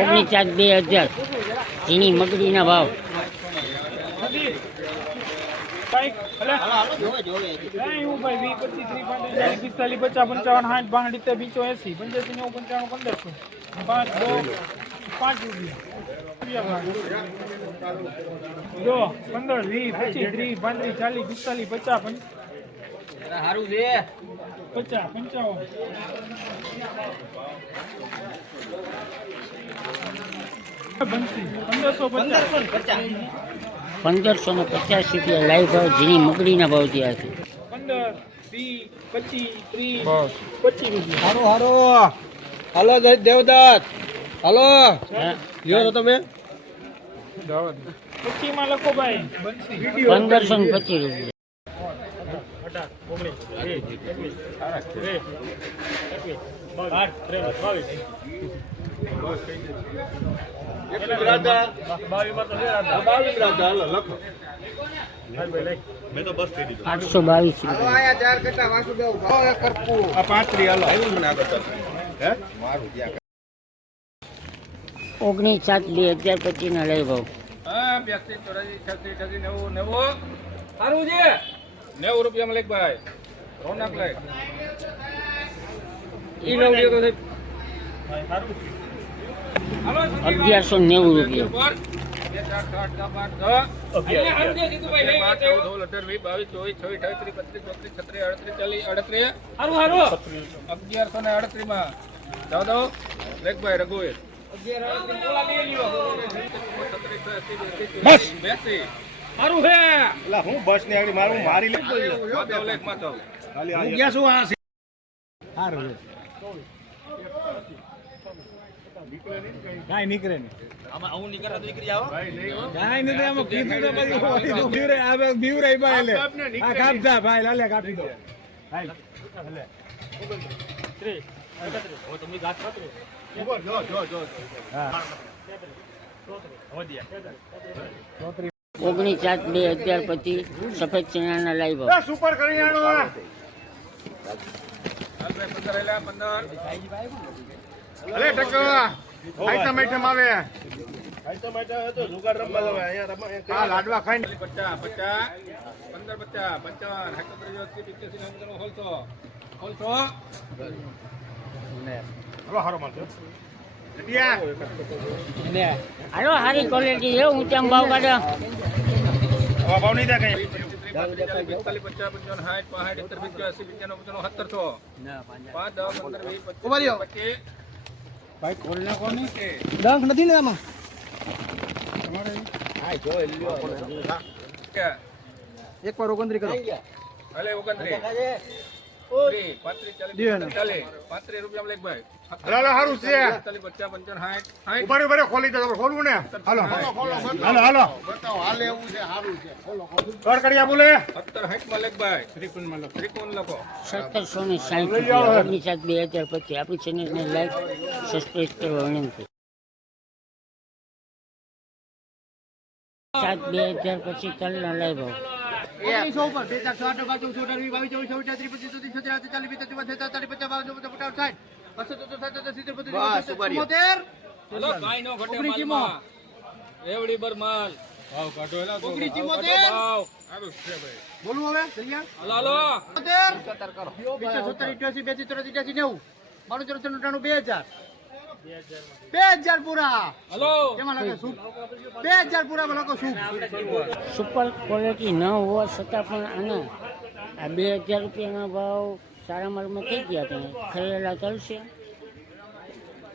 ઓગણીચાસ, બે હજાર. ચીની મગડીના ભાવ. પિસ્તાલીસ પચાસ પંચાવન સાઠ બાસઠ પીસો એસી પંચ્યાસી નેવું પંચાણું પંદરસો પાંચ પાંચ જો પંદર, વીસ, પચીસ, ત્રીસ, પાંત્રીસ, ચાલીસ, પિસ્તાલીસ, પચાસ, પંચ સારું છે. પચાસ પંચાવન. પંદરસો ને પચાસ. રૂપિયા લાઈવ ભાવ ઝીણી મગડીના ભાવ થયા છે. પંદર વીસ પચીસ ત્રીસ પચીસ રૂપિયા. સારું સારું હાલો જય દેવદત્ત. હાલો. લ્યો તમે. પંદરસો ને પચીસ રૂપિયા આઠસો બાવીસ રૂપિયા આયા ચાર કટા વાસુદેવ ભાવ એક કરપું આ પાંત્રી હાલો આવ્યું મને આગળ હે ઓગણીસ સાત બે હજાર પચીસના લઈ ભાવ નેવું રૂપિયા લેખ ભાઈ રોનક લેખ ઈ નવ લ્યો તો સાહેબ. અગિયારસો નેવું રૂપિયા અડત્રીસ, અડત્રીસ. અગિયારસો ને અડત્રીસમાં. જાઓ દો. લેખ ભાઈ રઘુવીર. બસ છે એટલે હું બસની આગળ મારું મારી લીધું લેખ માધવ હું ગયા શું આ સારું કાંઈ નીકળે નહીં. આમાં આવું નીકળે તો નીકળી આવો. કાંઈ નથી આમાં કીધું તો પછી ઓલી તો બીવરે આવે બીવરે ભાઈ લે. આ કાપતા ભાઈ લાલે કાપી દો. હાલ. હા. ઓગણીસ સાત બે હજાર પછી સફેદ ચણાના લાઈવ. સુપર કરિયાણું આ. પંદર એલા પંદર અરે ટકા આઈટમ આઈટમ આવે આઈટમ આઈટમ તો જુગાર રમવા જવાય અહીંયા રમવા આ લાડવા ખાઈને. પચાસ પચાસ પંદર પચાસ પંચાવન એકોતેર એસી હોલસો હોલસો હલો હારો ક્વોલિટી છે ઊંચા ભાવ કાઢ્યો ભાવ નહીં થાય કઈ. ડંખ નથી ને આમાં? એક વાર ઓગણત્રી કરો. ભલે ઓગણત્રીસ. ને. ને. સત્તરસો ને બે હજાર પચીસ. આપણી ચેનલને લાઈક સબસ્ક્રાઈબ કરવા વિનંતી. સાત બે હજાર પછી તલના લાઈવ ભાવ ઓગણીસો ઉપર બે ચાર છ આઠ બાજુ છ અઢાર બાવીસ ચોવીસ ત્રીસ પચીસ પચાસ બાવન પચાસ સાઠ બસો સિત્તેર. રેવડી. બોલું હવે ચોરાસી ચોરાસી બે હજાર બે હજાર પૂરા. હલો. કેમાં લાગે સૂપ બે હજાર પૂરા લખો સૂપ સુપર ક્વોલિટી ન હોવા છતાં પણ આના આ બે હજાર રૂપિયાના ભાવ સારા માલમાં થઈ ગયા હતા ખરેલા તલ છે.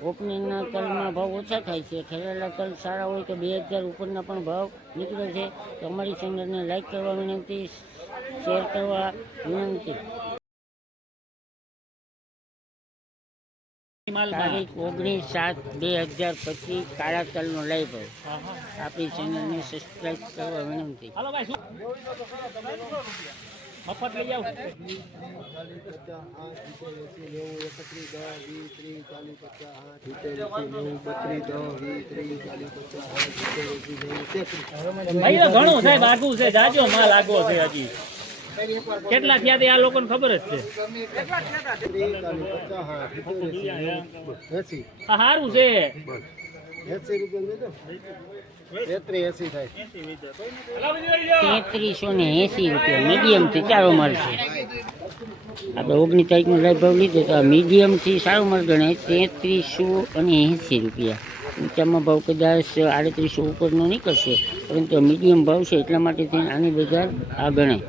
ઓપનિંગના તલમાં ભાવ ઓછા થાય છે. ખરેલા તલ સારા હોય તો બે હજાર ઉપરના પણ ભાવ નીકળે છે. તો અમારી ચેનલને લાઈક કરવા વિનંતી શેર કરવા વિનંતી. તારીખ ઓગણીસ સાત બે હજાર પચીસ કાળા તલનો લાઈવ ભાવ આપણી ચેનલને સબસ્ક્રાઈબ કરવા વિનંતી. મફત લઈ ઘણું સાહેબ આગું છે જાજો માલ આગો છે હજી. કેટલા થયા તે આ લોકોને ખબર જ છે. સારું છે. તેત્રીસો ને એંસી રૂપિયા મીડિયમથી સારો માલ છે આપણે ઓગણીસ તારીખનો લાઈવ ભાવ લીધો તો આ મીડિયમથી સારો માલ ગણાય તેત્રીસો અને એંસી રૂપિયા. ઊંચામાં ભાવ કદાચ આડત્રીસો ઉપરનો નીકળશે પરંતુ મીડિયમ ભાવ છે એટલા માટે થઈને આની બજાર આ ગણાય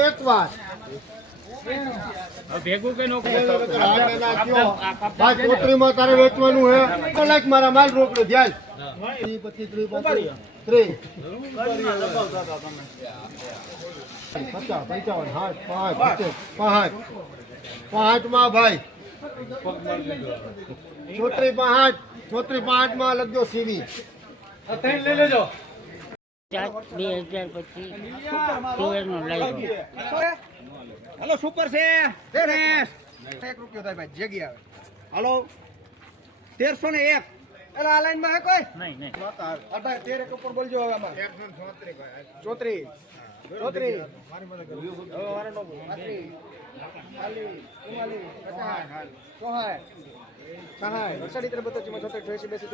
એક વાર ભેગું પાંચ ચોત્રીમાં તારે વેચવાનું હે કલાક મારા માલ રોકડો ધ્યાન સાઠ, પાંચ, સિત્તેર, પાંચ. પાંચમાં ભાઈ છોતરી પાંચ છોતરી પાંચમાં લખજો સીવી લઈ લેજો બે હજાર હાલો સુપર છે. એક રૂપિયો થાય ભાઈ જગી આવે. હાલો. તેરસો ને એક. એટલે આ લાઈનમાં કોઈ? નહીં નહીં. અઢાર તેર. એક ઉપર બોલજો હવે આમાં ચોત્રી ચોત્રી હવે મારે સોહાય, છોતેર, અઠ્યાસી, બેસી,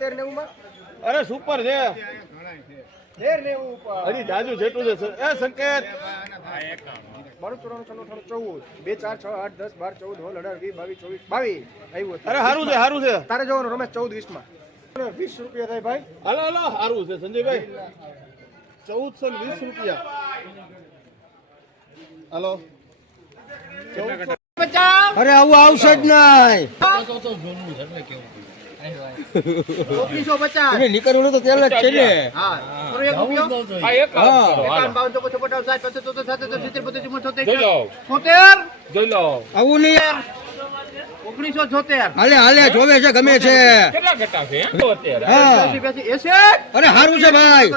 તેર નેવું અરે સુપર છે. તેર નેવું ઉપર. હજી જાજુ જેટલું છે એ સંકેત. બાણું ચોરાણું છન્નું અઠ્ઠાણું ચૌદ. બે ચાર છ આઠ દસ બાર ચૌદ સોળ અઢાર વીસ બાવીસ ચોવીસ બાવીસ. આવ્યું અરે સારું છે સારું છે. તારે જવાનું રમેશ ચૌદ વીસમાં. વીસ રૂપિયા થાય ભાઈ. હાલો હાલો સારું છે સંજયભાઈ. ચૌદસો વીસ રૂપિયા. હાલો. અરે આવું આવશે જ નહીં. ઓગણીસો પચાસ. નીકળવું તો તેલ જ છે ને. આવું નહીં ઓગણીસો છોતેર. હાલે હાલે જોવે છે ગમે છે. કેટલા ઘટા છે હે? તો અત્યારે હા એસી, બેસી, એસી? અરે સારું છે ભાઈ.